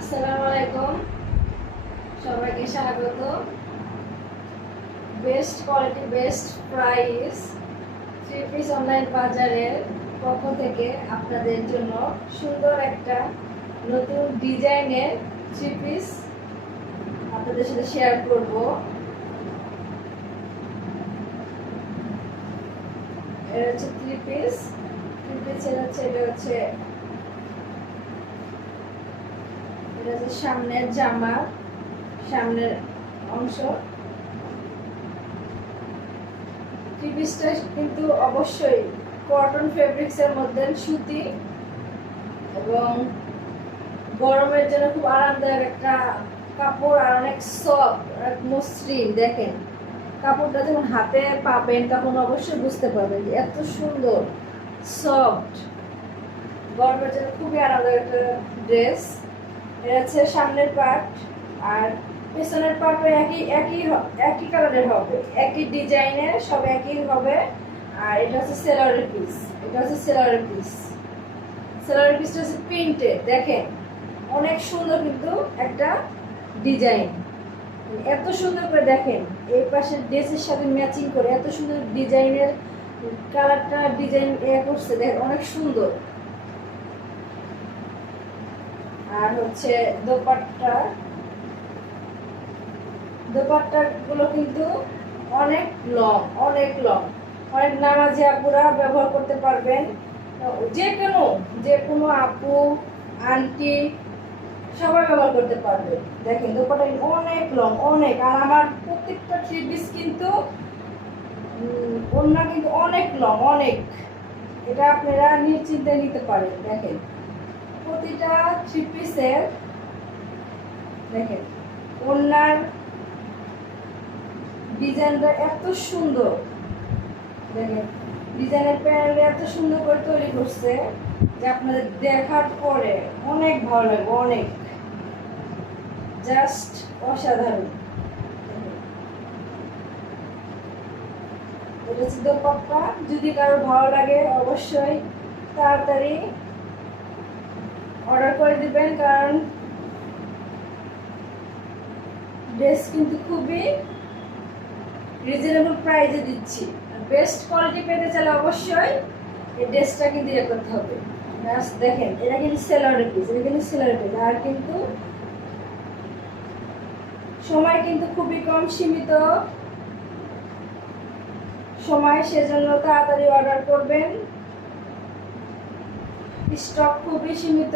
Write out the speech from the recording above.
আসসালামু আলাইকুম, সবাইকে স্বাগত। Best quality best price three piece online বাজারের পক্ষ থেকে আপনাদের জন্য সুন্দর একটা নতুন ডিজাইনের থ্রি পিস আপনাদের সাথে শেয়ার করব। এটা হচ্ছে থ্রি পিস এটা হচ্ছে সামনের জামা, সামনের অংশ। থ্রি পিসটা কিন্তু অবশ্যই কটন ফেব্রিক্সের মধ্যে সুতি এবং গরমের জন্য খুব আরামদায়ক একটা কাপড় আর অনেক সফট, অনেক মসৃণ। দেখেন কাপড়টা যখন হাতে পাবেন তখন অবশ্যই বুঝতে পারবেন যে এত সুন্দর সফট, গরমের জন্য খুবই আরামদায়ক একটা ড্রেস। এটা হচ্ছে সামনের পার্ট, আর পেছনের পার্টও একই কালারের হবে, একই ডিজাইনের, সব একই হবে। আর এটা হচ্ছে সেলারের পিস, সেলারের পিসটা হচ্ছে প্রিন্টেড। দেখেন অনেক সুন্দর কিন্তু একটা ডিজাইন, এত সুন্দর করে দেখেন এই পাশের ড্রেসের সাথে ম্যাচিং করে এত সুন্দর ডিজাইনের কালারটা ডিজাইন করছে, দেখেন অনেক সুন্দর। আর হচ্ছে দোপাট্টা গুলো কিন্তু অনেক লং, অনেক নামাজি আপুরা ব্যবহার করতে পারবেন। যে কোনো আপু আন্টি সবাই ব্যবহার করতে পারবে। দেখেন দোপাট্টা অনেক লং, অনেক। আর আমার প্রত্যেকটা থ্রি পিস কিন্তু ওড়না কিন্তু অনেক লং, অনেক। এটা আপনারা নিশ্চিন্তে নিতে পারেন। দেখেন প্রতিটা থ্রি পিসের দেখেন ওড়নার ডিজাইনটা এত সুন্দর। দেখেন ডিজাইনের প্যানেলটা এত সুন্দর করে তৈরি করছে যে আপনাদের দেখার পরে অনেক ভালো লাগবে, অনেক জাস্ট অসাধারণ। এটা হচ্ছে দোপাট্টা। যদি কারো ভালো লাগে অবশ্যই তাড়াতাড়ি অর্ডার করে দিবেন, কারণ ড্রেস কিন্তু খুবই রিজনেবল প্রাইসে দিচ্ছি। বেস্ট কোয়ালিটি পেতে চাইলে অবশ্যই এই ড্রেসটা কিন্তু ইয়ে করতে হবে। দেখেন এটা কিন্তু সেলারের পিস, আর কিন্তু সময় কিন্তু খুবই কম, সীমিত সময়, সেজন্য তাড়াতাড়ি অর্ডার করবেন। স্টক খুবই সীমিত।